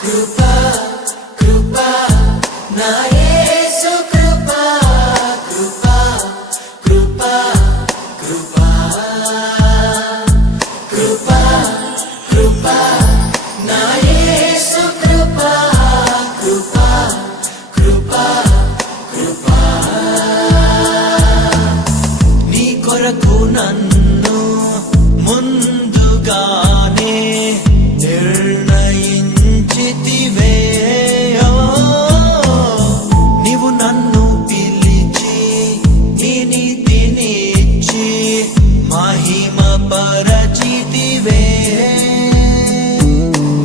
కృపా కృపా నా యేసు కృపా కృపా కృపా కృపా కృపా కృపా నా యేసు కృపా కృపా కృపా కృపా నీ కొరకు నన్ను ముందుగానే నీవు నన్ను పిలిచి నీ నీతినిచ్చి మహిమ పరచితివే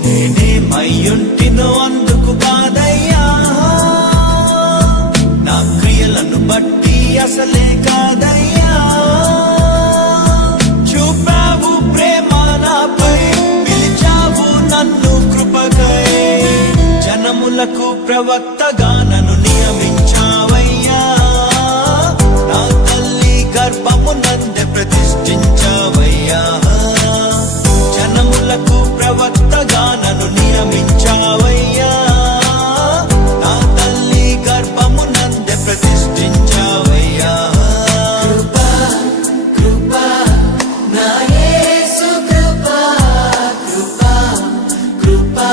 నేనేమయ్యుంటినో అందుకు కాదయ్యా నా క్రియలను బట్టి అసలే కాదయ్యా చూపావు ప్రేమ నాపై పిలిచావు నన్ను కృపకై జనములకు ప్రవక్తగా నన్ను నియమించావయ్యా నా తల్లి గర్భమునందే ప్రతిష్ఠించావయ్యా జనములకు ప్రవక్తగా నన్ను నియమించావయ్యా నా తల్లి గర్భమునందే ప్రతిష్ఠించావయ్యా కృపా కృపా నా యేసు కృపా కృపా కృపా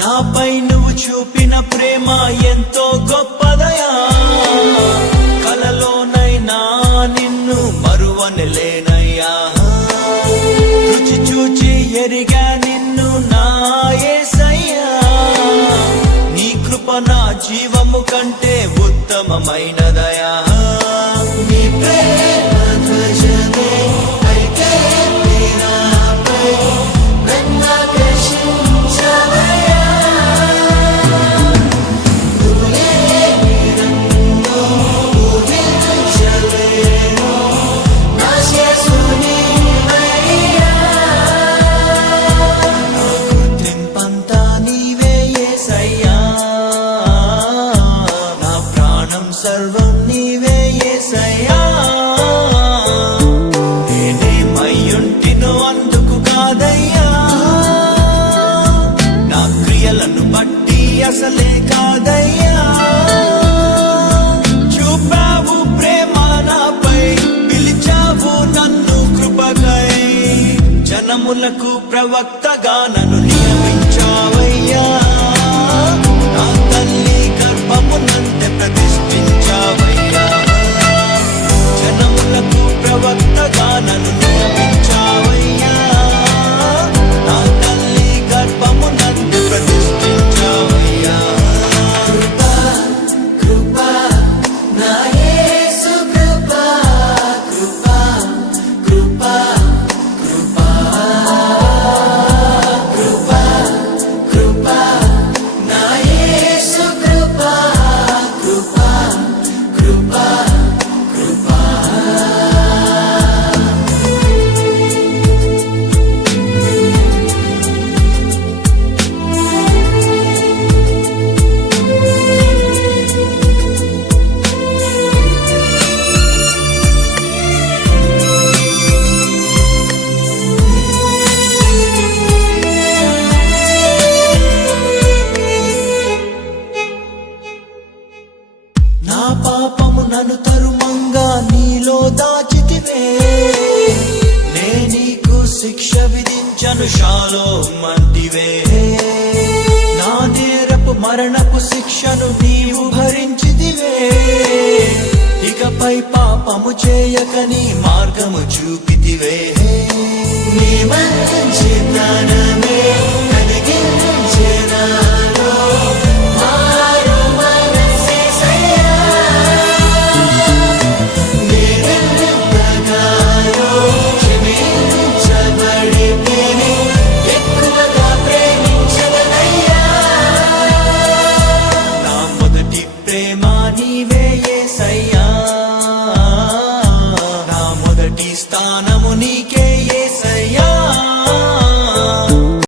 నాపై నువ్వు చూపిన ప్రేమ ఎంతో గొప్పదయా కలలోనైనా నిన్ను మరువనలేనయ్యా రుచి చూచి ఎరిగా నిన్ను నా యేసయ్యా నీ కృప నా జీవము కంటే ఉత్తమమైనదయా నీ ప్రేమ ధ్వజమే అయితే నాపై సర్వం నీవే యేసయ్యా నేనేమయ్యుంటినో అందుకు కాదయ్యా నా క్రియలను బట్టి అసలే కాదయ్యా చూపావు ప్రేమ నాపై పిలిచావు నన్ను కృపకై జనములకు ప్రవక్తగా నన్ను నియమించావయ్యా నా తల్లి గర్భమునందే ప్రతిష్ఠించావయ్యా జనములకు ప్రవక్తగా నన్ను నియమించావయ్యా నా తల్లి గర్భమునందే ప్రతిష్ఠించావయ్యా కృపా కృపా నా యేసు కృపా కృపా కృపా కృపా కృపా కృపా నా యేసు కృపా కృపా కృపా కృపా నా పాపము నన్ను తరుమంగా నీలో దాచితివే నే నీకు శిక్ష విధించను షాలోమ్ అంటివే నా నేరపు మరణపు శిక్షను నీవు భరించితివే ఇకపై పాపము చేయక నీ మార్గము చూపితివే